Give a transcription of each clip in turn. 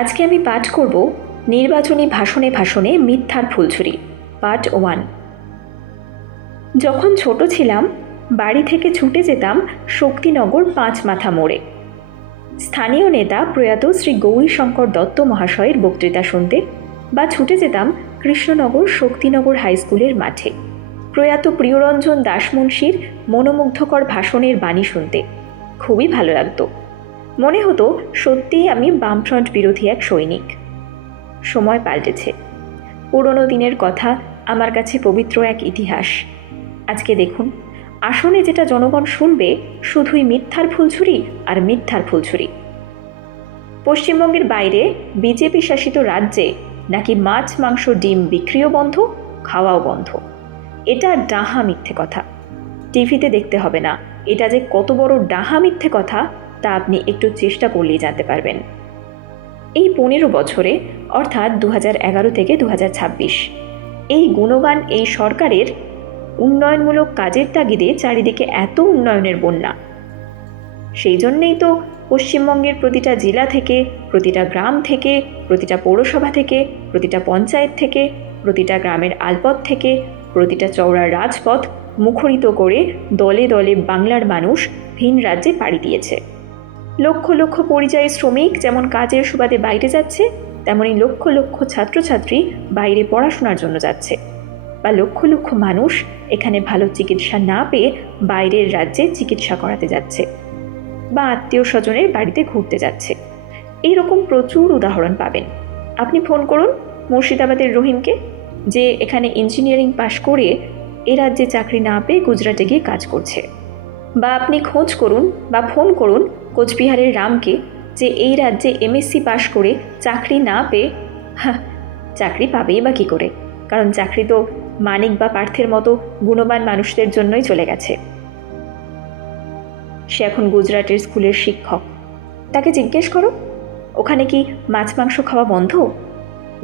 আজকে আমি পাঠ করব নির্বাচনী ভাষণে ভাষণে মিথ্যার ফুলঝুরি পার্ট 1। যখন ছোট ছিলাম বাড়ি থেকে ছুটে যেতাম শক্তিনগর 5 মাথা মোড়ে। স্থানীয় নেতা প্রয়াত শ্রী গৌরীশঙ্কর দত্ত মহাশয়ের বক্তৃতা শুনতে, বা ছুটে যেতাম কৃষ্ণনগর শক্তিনগর হাই স্কুলের মাঠে প্রয়াত প্রিয়রঞ্জন দাসমুন্সির মনোমুগ্ধকর ভাষণের বাণী শুনতে। খুবই ভালো লাগতো। মনে হতো সত্যিই আমি বামফ্রন্ট বিরোধী এক সৈনিক। সময় পাল্টেছে। পুরনো দিনের কথা আমার কাছে পবিত্র এক ইতিহাস। আজকে দেখুন, আসনে যেটা জনগণ শুনবে শুধুই মিথ্যার ফুলঝুরি আর মিথ্যার ফুলঝুরি। পশ্চিমবঙ্গের বাইরে বিজেপি শাসিত রাজ্যে নাকি মাছ মাংস ডিম বিক্রিও বন্ধ, খাওয়াও বন্ধ। এটা ডাহা মিথ্যে কথা। টিভিতে দেখতে হবে না। এটা যে কত বড় ডাহা মিথ্যে কথা তা আপনি একটু চেষ্টা করলেই জানতে পারবেন। এই 15 বছরে, অর্থাৎ 2011 থেকে 2026, এই গুণগান এই সরকারের উন্নয়নমূলক কাজের তাগিদে চারিদিকে এত উন্নয়নের বন্যা। সেই জন্যেই তো পশ্চিমবঙ্গের প্রতিটা জেলা থেকে, প্রতিটা গ্রাম থেকে, প্রতিটা পৌরসভা থেকে, প্রতিটা পঞ্চায়েত থেকে, প্রতিটা গ্রামের আলপথ থেকে, প্রতিটা চওড়া রাজপথ মুখরিত করে দলে দলে বাংলার মানুষ ভিন রাজ্যে পাড়ি দিয়েছে। লক্ষ লক্ষ পরিযায়ী শ্রমিক যেমন কাজের সুবাদে বাইরে যাচ্ছে, তেমনি লক্ষ লক্ষ ছাত্রছাত্রী বাইরে পড়াশোনার জন্য যাচ্ছে, বা লক্ষ লক্ষ মানুষ এখানে ভালো চিকিৎসা না পেয়ে বাইরের রাজ্যে চিকিৎসা করাতে যাচ্ছে, বা আত্মীয় স্বজনের বাড়িতে ঘুরতে যাচ্ছে। এইরকম প্রচুর উদাহরণ পাবেন। আপনি ফোন করুন মুর্শিদাবাদের রহিমকে, যে এখানে ইঞ্জিনিয়ারিং পাশ করে এ রাজ্যে চাকরি না পেয়ে গুজরাটে গিয়ে কাজ করছে। বা আপনি খোঁজ করুন বা ফোন করুন কোচবিহারের রামকে, যে এই রাজ্যে এমএসসি পাশ করে চাকরি না পেয়ে চাকরি পাবেই বা কী করে, কারণ চাকরি তো মানিক বা পার্থের মতো গুণবান মানুষদের জন্যই চলে গেছে। সে এখন গুজরাটের স্কুলের শিক্ষক। তাকে জিজ্ঞেস করো ওখানে কি মাছ মাংস খাওয়া বন্ধ।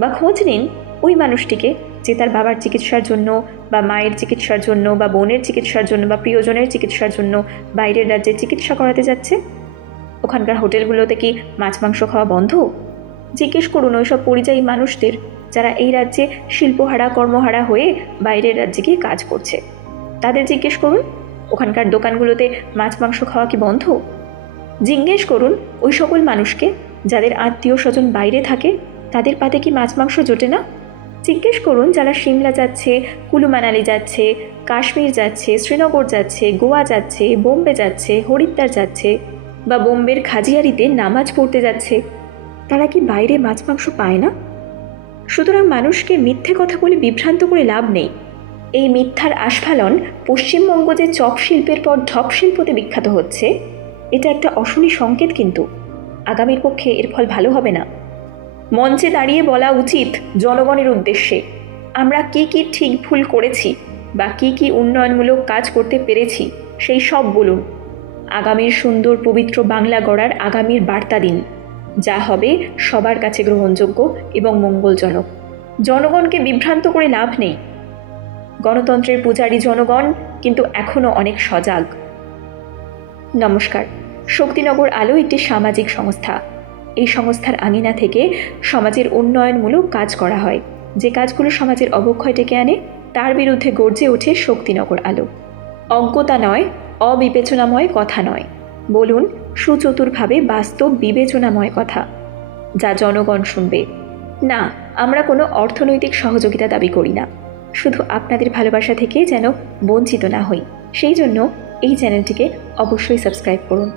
বা খোঁজ নিন ওই মানুষটিকে যে তার বাবার চিকিৎসার জন্য, বা মায়ের চিকিৎসার জন্য, বা বোনের চিকিৎসার জন্য, বা প্রিয়জনের চিকিৎসার জন্য বাইরের রাজ্যে চিকিৎসা করাতে যাচ্ছে। ওখানকার হোটেলগুলোতে কি মাছ মাংস খাওয়া বন্ধ? জিজ্ঞেস করুন ওইসব পরিযায়ী মানুষদের যারা এই রাজ্যে শিল্পহারা কর্মহারা হয়ে বাইরের রাজ্যে গিয়ে কাজ করছে। তাদের জিজ্ঞেস করুন ওখানকার দোকানগুলোতে মাছ মাংস খাওয়া কি বন্ধ। জিজ্ঞেস করুন ওই সকল মানুষকে যাদের আত্মীয় স্বজন বাইরে থাকে, তাদের পাতে কি মাছ মাংস জোটে না। জিজ্ঞেস করুন যারা সিমলা যাচ্ছে, কুলু মানালি যাচ্ছে, কাশ্মীর যাচ্ছে, শ্রীনগর যাচ্ছে, গোয়া যাচ্ছে, বোম্বে যাচ্ছে, হরিদ্বার যাচ্ছে, বা বোম্বের খাজিয়ারিতে নামাজ পড়তে যাচ্ছে, তারা কি বাইরে মাছ মাংস পায় না? সুতরাং মানুষকে মিথ্যে কথা বলে বিভ্রান্ত করে লাভ নেই। এই মিথ্যার আস্ফালন পশ্চিমবঙ্গ যে চপ শিল্পের পর ঢপ শিল্পতে বিখ্যাত হচ্ছে, এটা একটা অশনি সংকেত। কিন্তু আগামীর পক্ষে এর ফল ভালো হবে না। মঞ্চে দাঁড়িয়ে বলা উচিত জনগণের উদ্দেশ্যে আমরা কি কি ঠিক ভুল করেছি, বা কি কি উন্নয়নমূলক কাজ করতে পেরেছি, সেই সব বলুন। আগামীর সুন্দর পবিত্র বাংলা গড়ার আগামীর বার্তা দিন, যা হবে সবার কাছে গ্রহণযোগ্য এবং মঙ্গলজনক। জনগণকে বিভ্রান্ত করে লাভ নেই। গণতন্ত্রের পূজারী জনগণ কিন্তু এখনও অনেক সজাগ। নমস্কার। শক্তিনগর আলো একটি সামাজিক সংস্থা। এই সংস্থার আঙিনা থেকে সমাজের উন্নয়নমূলক কাজ করা হয়। যে কাজগুলো সমাজের অবক্ষয় ডেকে আনে তার বিরুদ্ধে গর্জে ওঠে শক্তিনগর আলো। অজ্ঞতা নয়, অবিবেচনাময় কথা নয়, বলুন সুচতুরভাবে বাস্তব বিবেচনাময় কথা, যা জনগণ শুনবে। না, আমরা কোনো অর্থনৈতিক সহযোগিতা দাবি করি না। শুধু আপনাদের ভালোবাসা থেকে যেন বঞ্চিত না হই, সেই জন্য এই চ্যানেলটিকে অবশ্যই সাবস্ক্রাইব করুন।